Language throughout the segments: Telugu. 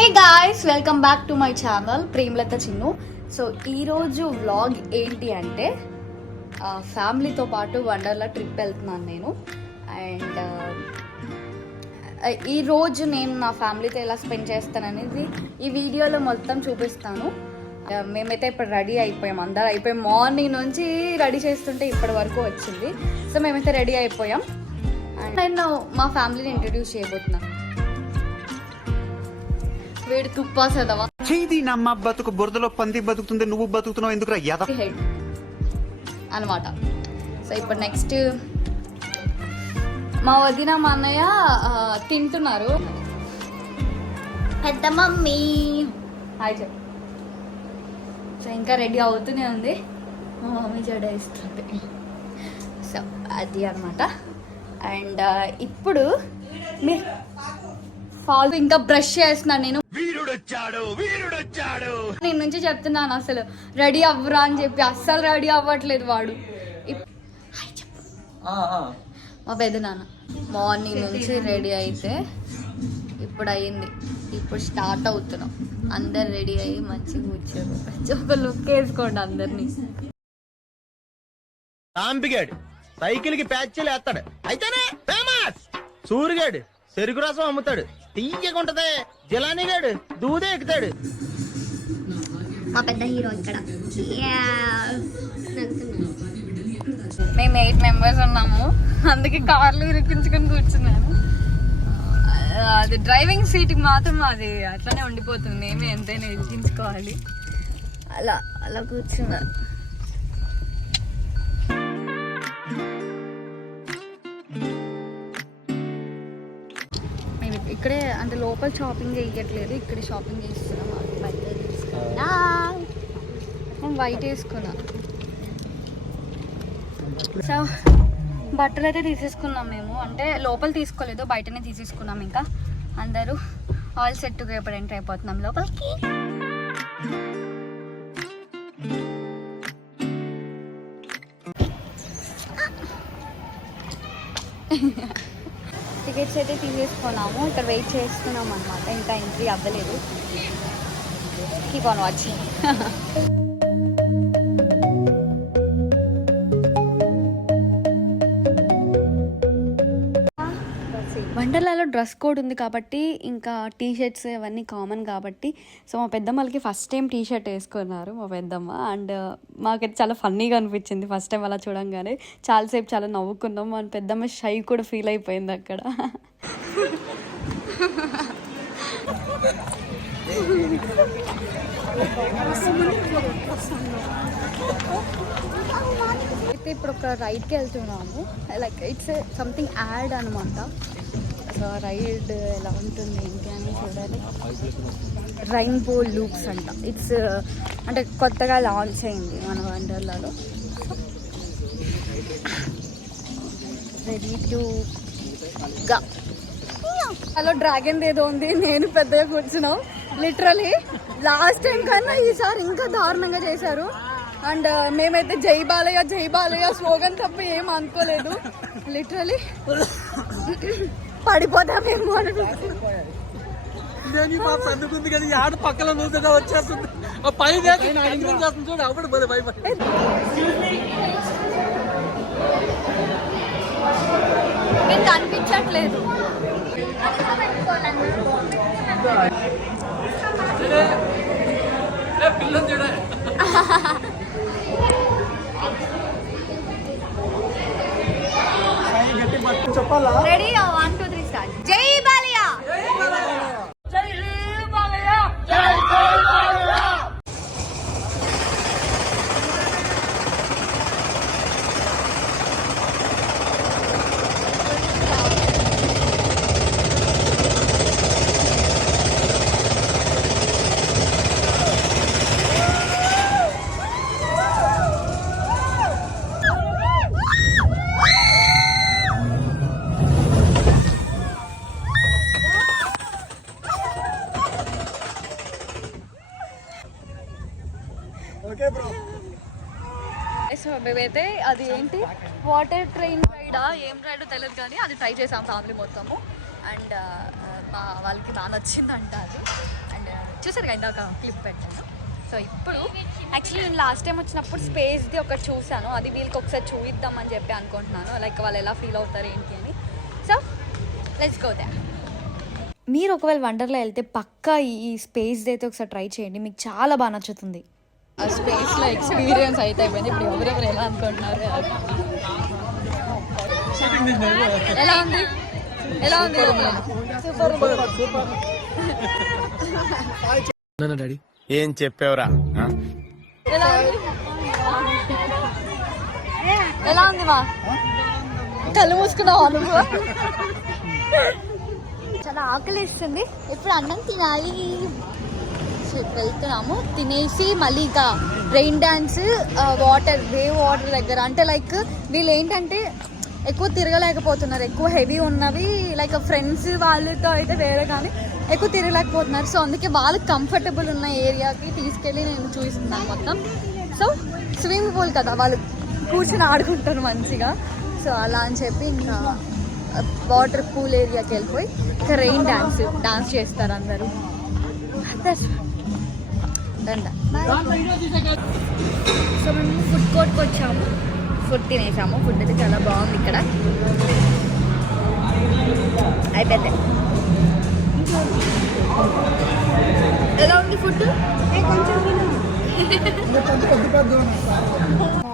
Hey guys, welcome back to my channel Premalatha Chinnu. So ఈరోజు వ్లాగ్ ఏంటి అంటే ఫ్యామిలీతో పాటు వండర్లా ట్రిప్ వెళ్తున్నాను నేను. అండ్ ఈరోజు నేను నా ఫ్యామిలీతో ఎలా స్పెండ్ చేస్తాననేది ఈ వీడియోలో మొత్తం చూపిస్తాను. మేమైతే ఇప్పుడు రెడీ అయిపోయాం, అందరూ అయిపోయాం. మార్నింగ్ నుంచి రెడీ చేస్తుంటే ఇప్పటి వరకు వచ్చింది. సో మేమైతే రెడీ అయిపోయాం. అండ్ నేను మా ఫ్యామిలీని ఇంట్రడ్యూస్ చేయబోతున్నాను. వేడి తుప్పా చదవా చేది నమ్మ బతుకు బురదలో పంది బతుకుతుంది, నువ్వు బతుకుతున్నావు ఎందుకు హెడ్ అనమాట. సో ఇప్పుడు నెక్స్ట్ మా వదిన మా అన్నయ్య తింటున్నారు. పెద్ద మమ్మీ హాయ్ చెప్పు. సో ఇంకా రెడీ అవుతూనే ఉంది, మా మమ్మీ జడ ఇస్తుంది. సో అది అనమాట. అండ్ ఇప్పుడు మీరు ఫాల్ ఇంకా బ్రష్ చేస్తున్నాను నేను. నేను నుంచి చెప్తున్నాను అసలు రెడీ అవ్వరా అని చెప్పి, అస్సలు రెడీ అవ్వట్లేదు వాడు. మా పెద్ద నాన్న మార్నింగ్ నుంచి రెడీ అయితే ఇప్పుడు అయ్యింది, ఇప్పుడు స్టార్ట్ అవుతున్నాం. అందరు రెడీ అయ్యి మంచిగా కూర్చోరు, ఒక లుక్ వేసుకోండి అందరినీ. రాంపిగాడు సైకిల్ కి ప్యాచ్లు వేస్తాడు, అయితేనే ఫేమస్. సూరిగాడు చెరుకు రసం అమ్ముతాడు, తీయకుంటదే. జిలానీగాడు దూదే ఎక్కుతాడు. మా పెద్ద హీరో ఇక్కడ. మేము 8 మెంబర్స్ ఉన్నాము, అందుకే కార్లు ఇరికించుకొని కూర్చున్నాను. అది డ్రైవింగ్ సీట్కి మాత్రం అది అట్లనే ఉండిపోతుంది, మేమే ఎంతైనా ఇరికించుకోవాలి. అలా అలా కూర్చున్నారు. ఇక్కడే అంటే లోపల షాపింగ్ చేయట్లేదు, ఇక్కడే షాపింగ్ చేస్తున్నాం. బట్టలు తీసుకున్నా, నేను వైట్ వేసుకున్నా. సో బట్టలు అయితే తీసేసుకున్నాం మేము, అంటే లోపల తీసుకోలేదు, బయటనే తీసేసుకున్నాం. ఇంకా అందరూ ఆల్ సెట్గా ఇప్పుడు ఎంటర్ అయిపోతున్నాం లోపలికి. టికెట్స్ అయితే తీసేసుకున్నాము, ఇక్కడ వెయిట్ చేస్తున్నాం అనమాట. ఇంకా ఎంట్రీ అవ్వలేదు. Keep on watching. వండర్లాలో డ్రెస్ కోడ్ ఉంది కాబట్టి ఇంకా టీ షర్ట్స్ అవన్నీ కామన్ కాబట్టి, సో మా పెద్దమ్మలకి ఫస్ట్ టైం టీ షర్ట్ వేసుకున్నారు మా పెద్దమ్మ. అండ్ మాకైతే చాలా ఫన్నీగా అనిపించింది ఫస్ట్ టైం అలా చూడంగానే. చాలాసేపు చాలా నవ్వుకున్నాం. మా పెద్దమ్మ షై కూడా ఫీల్ అయిపోయింది అక్కడ. అయితే ఇప్పుడు ఒక రైడ్కి వెళ్తున్నాము, లైక్ ఇట్స్ సంథింగ్ యాడ్ అనమాట. సో రైడ్ ఎలా ఉంటుంది ఏంటి అని చూడాలి. రైన్బో లూప్స్ అంట, ఇట్స్ అంటే కొత్తగా లాంచ్ అయింది మన వండర్లాలో. రెడీ టు గా. హలో డ్రాగన్ ఏదో ఉంది, నేను పెద్దగా కూర్చున్నాం. లిటరలీ లాస్ట్ టైం కన్నా ఈసారి ఇంకా దారుణంగా చేశారు. అండ్ మేమైతే జై బాలయ్య జై బాలయ్య స్లోగన్ తప్ప ఏం అనుకోలేదు. లిటరలీ పడిపోతామేమో అందుకుంది కదా, ఆడ పక్కన వచ్చేస్తుంది. చూడు అప్పుడు మీకు కనిపించట్లేదు. చెప్పాలా? Ready 1 2 3 start. జై బాలయ్య జై బాలయ్య జై బాలయ్య. సో మేమైతే అది ఏంటి వాటర్ ట్రైన్ రైడా ఏం రైడ్ తెలియదు కానీ అది ట్రై చేసాం ఫ్యామిలీ మొత్తము. అండ్ మా వాళ్ళకి బాగా నచ్చిందంట అది. చూసారు కదా ఇందాక క్లిప్ పెట్టాను. సో ఇప్పుడు యాక్చువల్లీ నేను లాస్ట్ టైం వచ్చినప్పుడు స్పేస్ది ఒకటి చూశాను, అది వీళ్ళకి ఒకసారి చూపిద్దామని చెప్పి అనుకుంటున్నాను, లైక్ వాళ్ళు ఎలా ఫీల్ అవుతారు ఏంటి అని. So let's go there. మీరు ఒకవేళ వండర్లో వెళ్తే పక్కా ఈ స్పేస్ది అయితే ఒకసారి ట్రై చేయండి, మీకు చాలా బాగా నచ్చుతుంది. ఆ స్పేస్లో ఎక్స్పీరియన్స్ అయితే అయిపోయింది. ఇప్పుడు ఎవరెవరు ఎలా అనుకుంటున్నారు, ఎలా ఉంది ఎలా ఉంది డాడీ ఏం చెప్పావురా? ఎలా ఉంది మా కళ్ళు మూసుకున్నావా నువ్వు? చాలా ఆకలిస్తుంది, ఇప్పుడు అన్నం తినాలి. వెళ్తున్నాము, తినేసి మళ్ళీ ఇక rain dance water wave water దగ్గర, అంటే లైక్ వీళ్ళు ఏంటంటే ఎక్కువ తిరగలేకపోతున్నారు, ఎక్కువ హెవీ ఉన్నవి లైక్ ఫ్రెండ్స్ వాళ్ళతో అయితే వేరే, కానీ ఎక్కువ తిరగలేకపోతున్నారు. సో అందుకే వాళ్ళకి కంఫర్టబుల్ ఉన్న ఏరియాకి తీసుకెళ్ళి నేను చూపిస్తున్నాను మొత్తం. సో స్విమ్మింగ్ పూల్ కదా, వాళ్ళు కూర్చొని ఆడుకుంటారు మంచిగా. సో అలా అని చెప్పి ఇంకా వాటర్ పూల్ ఏరియాకి వెళ్ళిపోయి ఇంకా రెయిన్ డాన్స్ చేస్తారు అందరూ. సో మేము ఫుడ్ కోర్ట్కి వచ్చాము, ఫుడ్ తినేసాము. ఫుడ్ అయితే చాలా బాగుంది ఇక్కడ. అయిపోతే ఎలా ఉంది ఫుడ్?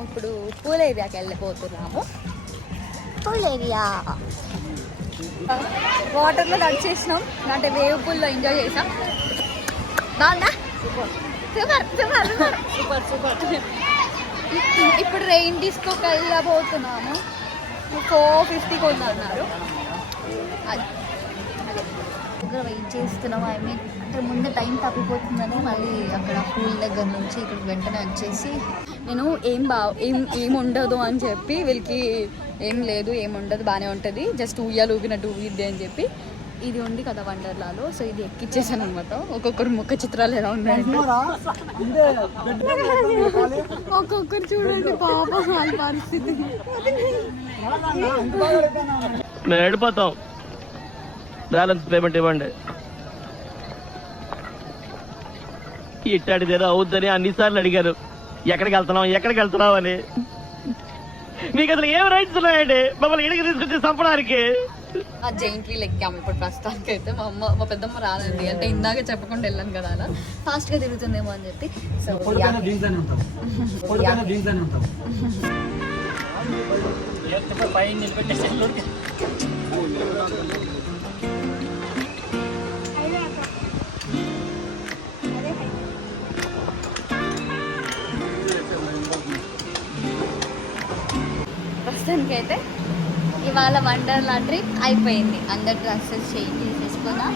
ఇప్పుడు పూల్ ఏరియాకి వెళ్ళిపోతున్నాము. పూల్ ఏరియా వాటర్లో నడిచేసినాం, అంటే వేవ్ పూల్లో ఎంజాయ్ చేసాం. బాగుందా? Super super super super super. ఇప్పుడు రెయిన్ డిస్కోకి వెళ్ళబోతున్నాము. 450 కొన్నారు. దగ్గర వెయిట్ చేస్తున్నాము. ఐ మీన్ అంటే ముందే టైం తప్పిపోతుందని మళ్ళీ అక్కడ పూల్ దగ్గర నుంచి ఇక్కడ వెంటనే వచ్చేసి నేను ఏం ఉండదు అని చెప్పి వీళ్ళకి ఏం లేదు ఏముండదు బాగానే ఉంటుంది, జస్ట్ ఉయ్యాలు ఊగినట్టు ఊగిద్ది అని చెప్పి ఇది ఉంది కదా వండర్లాలో. సో ఇది ఎక్కిచ్చేసాను అనమాట. ఒక్కొక్కరు ముఖ చిత్రాలు ఎలా ఉన్నాయంటే ఒక్కొక్కరు చూడండి పాప వాళ్ళ పరిస్థితి. మేము వెళ్ళిపోతాం, బ్యాలెన్స్ పేమెంట్ ఇవ్వండి. ఇట్టాడిదేదో అవుద్దని అన్నిసార్లు అడిగారు, ఎక్కడికి వెళ్తున్నావు అని. మీకు అసలు ఏం రైట్స్ ఉన్నాయండి మమ్మల్ని ఇడికి తీసుకొచ్చి చంపడానికి? ఆ జైంట్ వీల్ ఎక్కాము ఇప్పుడు ప్రస్తుతానికి అయితే. మా పెద్దమ్మ రాదండి, అంటే ఇందాక చెప్పకుండా వెళ్ళాను కదా, అలా ఫాస్ట్గా తిరుగుతుందేమో అని చెప్పి. సో ప్రస్తుతానికి అయితే ఇవాళ వండర్లా ట్రిప్ అయిపోయింది. అందరు డ్రెస్సెస్ చేంజ్ చేసేసుకున్నా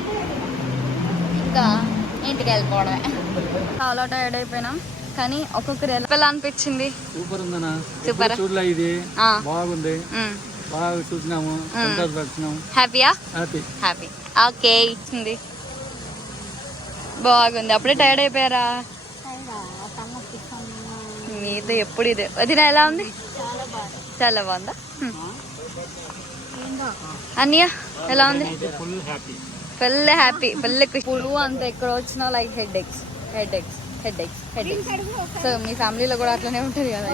ఇంకా ఇంటికి వెళ్ళిపోవడమే. చాలా టైర్డ్ అయిపోయినాం, కానీ ఒక్కొక్కరు ఎలా అనిపించింది? సూపర్ ఉందన్నా, సూపర్ చూడలే ఇది బాగుంది, బాగా చూసినాము, సంతోషపడుతున్నాము. హ్యాపీయా? Happy happy. ఓకే ఇచ్చింది బాగుంది. అప్పుడే టైర్డ్ అయిపోయారా? మీతో ఎప్పుడు ఇదే. వదిన ఎలా ఉంది? చాలా బాగుందా? అన్నయ్య ఎలా ఉంది? ఫుల్ హ్యాపీ, ఫుల్ పులు అంత ఎక్కడ వచ్చినా లైక్ హెడ్ ఎక్స్. సో మీ ఫ్యామిలీలో కూడా అట్లనే ఉంటుంది కదా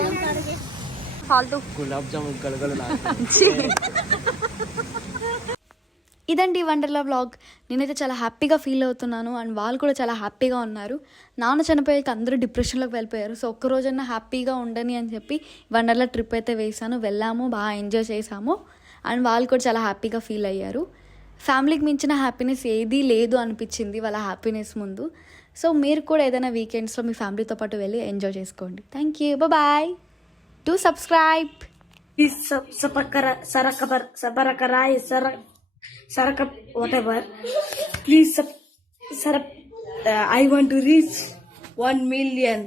ఫాల్తూ. గులాబ్ జామున్ ఇదండి వండర్లా వ్లాగ్. నేనైతే చాలా హ్యాపీగా ఫీల్ అవుతున్నాను అండ్ వాళ్ళు కూడా చాలా హ్యాపీగా ఉన్నారు. నాన్న చనిపోయాక అందరూ డిప్రెషన్లోకి వెళ్ళిపోయారు. సో ఒక్కరోజన్నా హ్యాపీగా ఉండని అని చెప్పి వండర్లా ట్రిప్ అయితే వేసాను. వెళ్ళాము, బాగా ఎంజాయ్ చేసాము అండ్ వాళ్ళు కూడా చాలా హ్యాపీగా ఫీల్ అయ్యారు. ఫ్యామిలీకి మించిన హ్యాపీనెస్ ఏదీ లేదు అనిపించింది వాళ్ళ హ్యాపీనెస్ ముందు. సో మీరు కూడా ఏదైనా వీకెండ్స్లో మీ ఫ్యామిలీతో పాటు వెళ్ళి ఎంజాయ్ చేసుకోండి. Thank you, bye. To subscribe. Saraka, whatever. Please, I want to reach 1 million.